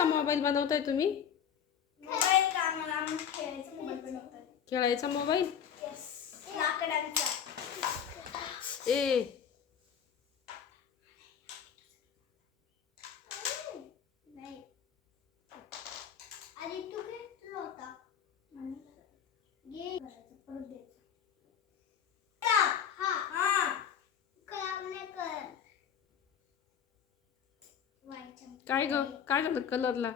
कसला मोबाईल बनवताय तुम्ही? मोबाईल का मला खेळायचा मोबाईल बनवतात. खेळायचा मोबाईल? यस, लाकडांचा. ए नाही. आणि तू काय तुला होता? ये करायचं परत द्यायचं. हा हा काम कर. काय ग, काय झालं कलरला?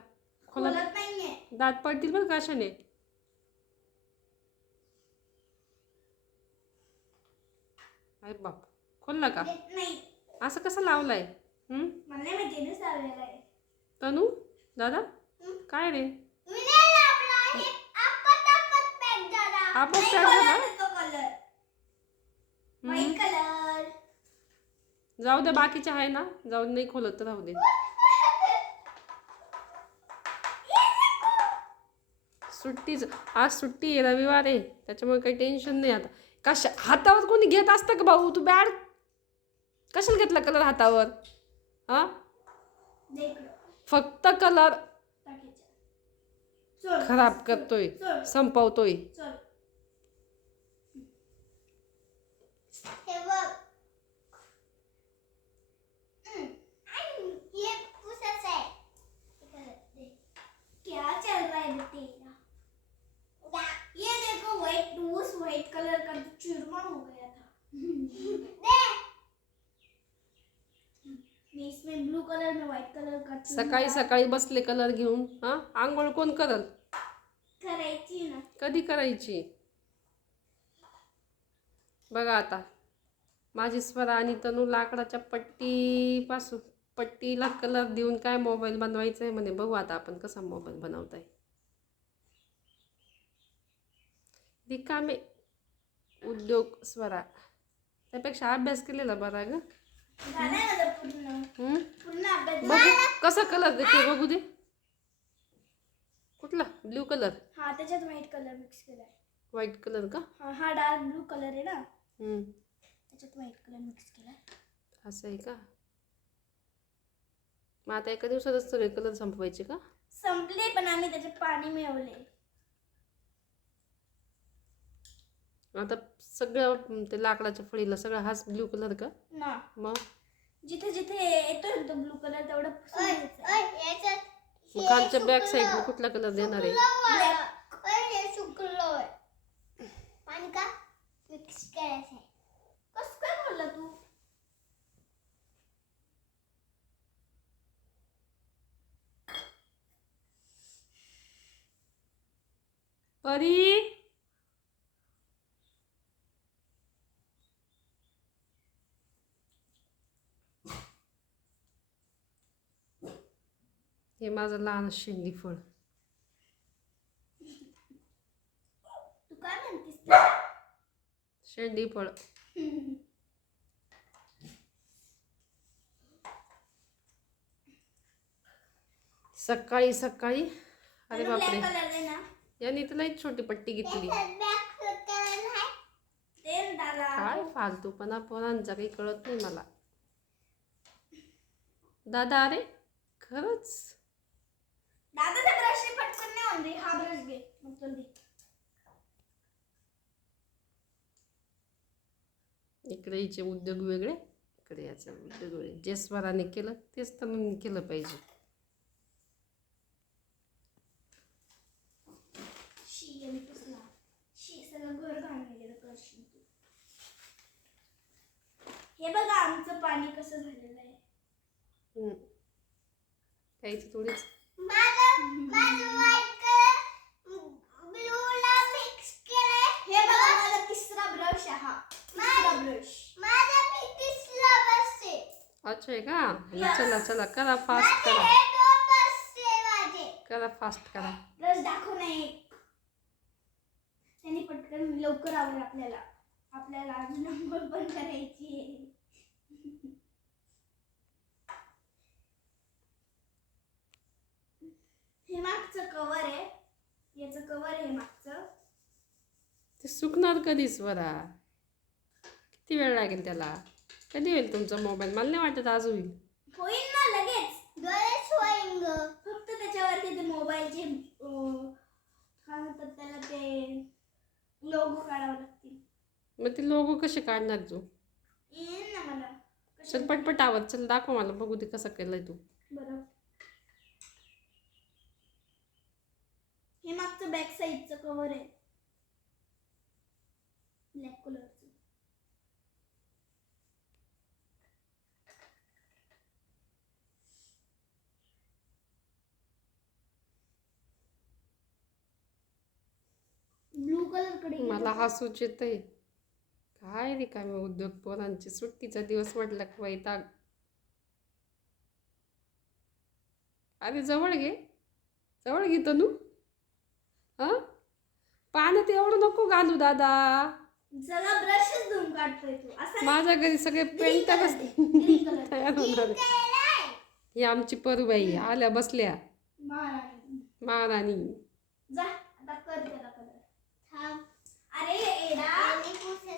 खोलत नाहीये. दात पडतील बरं कशाने. अरे बाप, खोलला का? नाही, असं कसं लावलाय? मला नाही माहिती ना लावलेला आहे. तनू दादा काय रे? मी नाही लावला आहे. आपट पॅक झाला. आपट नाही पॅक झाला? खोलत तो कलर. White colour. जाऊ दे, बाकीचे आहे ना, जाऊ दे, नाही खोलत तर राहू दे. सुट्टीच, आज सुट्टी आहे, रविवार आहे, त्याच्यामुळे काही टेन्शन नाही. आता कशा हातावर कोणी घेत असतं का भाऊ? तू बॅड कशाला घेतला कलर हातावर? हा, फक्त कलर खराब करतोय, संपवतोय. हे बघ, ये पुसस है. क्या चल रहा है तेरा? ये देखो व्हाइट, उस व्हाइट कलर का चूरमा हो गया था. दे. मैं इसमें ब्लू कलर में व्हाइट कलर का सकाळी सकाळी बसले कलर घेऊन. हा, आंघोळ कोण करल? करायची ना. कधी करायची? बघा आता माझी स्वरा आणि तनू लाकडाच्या पट्टीला कलर देऊन काय मोबाईल बनवायचा आहे म्हणे. बघू आता आपण कसा मोबाईल बनवताय. रिकामे उद्योग स्वरा, त्यापेक्षा अभ्यास केलेला बरा ग. बघू कसा कलर देते, बघू दे. कुठला? Blue colour? हा, त्याच्यात व्हाईट कलर मिक्स केलाय. व्हाईट कलर का? हा डार्क ब्लू कलर आहे ना, त्याच्यात व्हाईट कलर मिक्स केलाय. असं आहे का? मग आता एका दिवसातच सगळे कलर संपवायचे का? संपले, पण आम्ही त्याच्यात पाणी मिळवले. आता सगळं ते लाकडाच्या फळीला सगळा हाच ब्ल्यू कलर का? ना, मग जिथे जिथे येतो तो ब्लू कलर तेवढा मग खालच्या बॅक साईडला कुठला कलर देणार आहे? पाणी का मिक्स करायचं आहे. कसं काय बोलला तू? परी, हे माझं लहान शेंडी फळ. तू काय म्हणतेस? शेंडी फळ. सकाळी सकाळी, अरे बापरे, यांनी तर लई छोटी पट्टी घेतली. काय फालतूपणा पोरांचा, काही कळत नाही मला. दादा, अरे खरंच दादा त्या ब्रश पटकन नाही होऊन दे. हा ब्रश घे मग जल्दी. इकडे हिचे उद्योग वेगळे, इकडे याचे उद्योग वेगळे. जे स्वराने केलं तेच तर केलं पाहिजे. सगळं घर घालून गेलं करशील तू. हे बघा आमचं पाणी कसं झालेलं आहे. काहीच थोडीच. हे बघा माझा तिसरा ब्रश आहे. हा तिसरा ब्रश. माझा भी तिसरा ब्रश आहे. अच्छा आहे का? चला चला करा, फास्ट करा. करा, फास्ट करा. ब्रश दाखव नाही. त्यांनी पटकन लवकर आवडेल आपल्याला. आपल्याला अजून अंघोळ पण करायची आहे. हे मागचं कवर आहे. याचं कवर आहे मागचं. ते सुकणार कधी स्वरा? किती वेळ लागेल त्याला? कधी होईल तुमचा मोबाईल? मला नाही वाटत आज होईल. होईल ना लगेच. गणेश होईल. फक्त त्याच्या मग ते लोगो कसे काढणार तू? येईल ना मला. चल पटपट आवर, चल दाखव मला, बघू दे कसं केलंय तू. बरं. हे मागचं बॅक साईडचं कव्हर आहे, ब्लॅक कलरचं. ब्लू कलर कडे मला हसूच येतंय. काय रे काय उद्योग पोरांची, सुट्टीचा दिवस म्हटलं की वैताग. अरे जवळ घे, जवळ घे तनू. हा, पाण्यात एवढं नको घालू दादा. सगळा ब्रशच धुवून काढतोय तू असं. माझ्या घरी सगळे पेंटरच ग्रीन कलर तयार होणार आहे. ही आमची परूबाई आल्या बसल्या महाराणी. जा आता कर त्याला कलर. थांब. अरे एडा आणि पुसते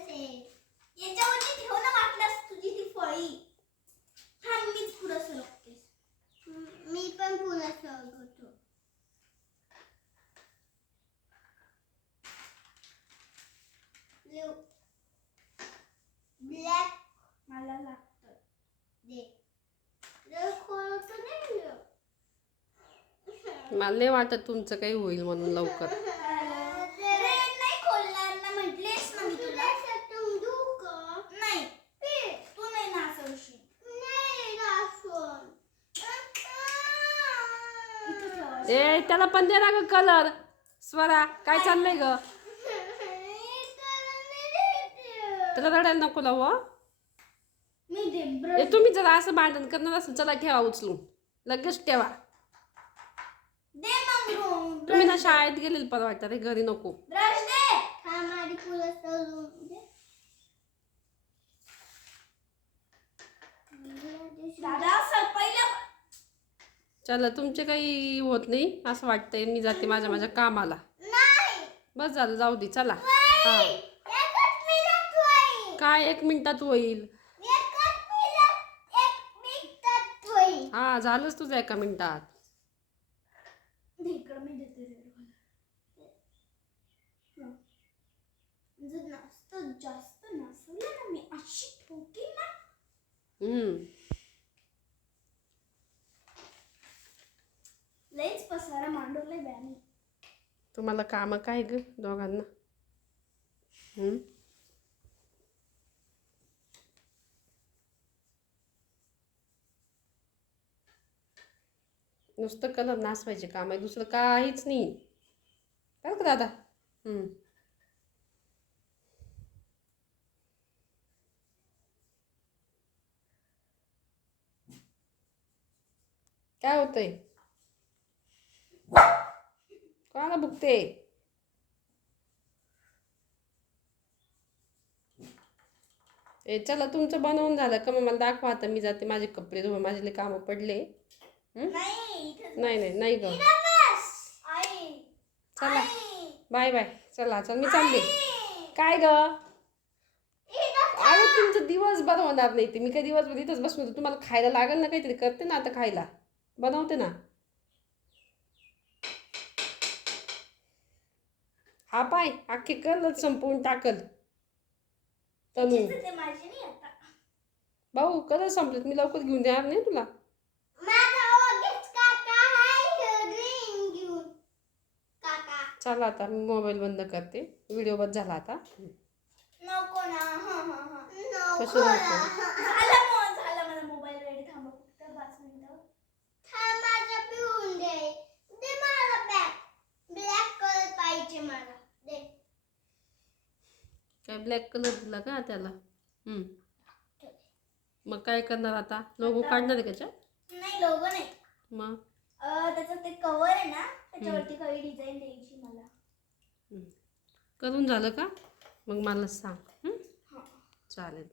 याच्यावरती ठेव ना, वाटल्यास तुझी ती फळी. थांब मीच पुढं सरकते. मी पण पुढं सरकतो. ब्लॅक मला लागतं. दे खोलतो नाही. मला नाही वाटत तुमचं काही होईल म्हणून लवकर. नाही खोलणार ना, म्हटलेस ना मी तुला. नाही तू नाही नाचवशील. ए त्याला पण दे ना ग कलर. स्वरा काय चाललंय ग? त्याला रडायला नको लावू हं? मी दे ए तुम्ही जरा असं भांडण करणार असेल, चला ठेवा उचलून, लगेच ठेवा. दे मग तुम्ही ना शाळेत गेलेल परवा वाटतं रे, घरी नको. ब्रश दे. हा माझी फुलं सजवून दे. दादा सर पहिलं. चला तुमचे काही होत नाही असं वाटतंय, मी जाते माझ्या कामाला. नाही बस झालं, जाऊ दे चला. हा काय 1 मिनिटात होईल. हा झालंच तुझं 1 मिनिटात. इकडं मी देते रेड कलर. जर जास्त नसलं ना, मी अशी ठोकीन ना. लईच पसारा मांडवलंय बॅनी. तुम्हाला काम काय ग दोघांना? नुसतं कलर नाचवायचे काम आहे, दुसरं काहीच नाही. काय का दादा? काय होतंय? कोणाला बघते? ए चला तुमचं बनवून झालं का? मग मला दाखवा आता, मी जाते माझे कपडे धुवा, माझे कामं पडले. नाही नाही ग, चला बाय बाय. चला चल मी चालले. काय ग? अरे तुमचं दिवसभर होणार नाही ते, मी काही दिवसभर इथंच बसून होते. तुम्हाला खायला लागेल ना, काहीतरी करते ना आता, खायला बनवते ना. हा पाय अख्खे कलर संपवून टाकल तनू. भाऊ कलर संपलेत, मी लवकर घेऊन देणार नाही तुला. चला आता मी मोबाईल बंद करते, व्हिडिओ बंद झाला आता. नको ना. कसं नको? झाला माझा मोबाईल रेडी. थांबा फक्त 5 मिनिटं. माझा पिऊन दे. दे मला ब्लॅक कलर पाहिजे मला. दे. काय ब्लॅक कलर दिला का त्याला? मग काय करणार आता? लोगो काढणार आहे त्याच्यात? नाही लोगो नाही, मग त्याचं ते कव्हर आहे ना, त्याच्यावरती काही डिझाईन द्यायची मला. करून झालं का? मग मला सांग. चालेल.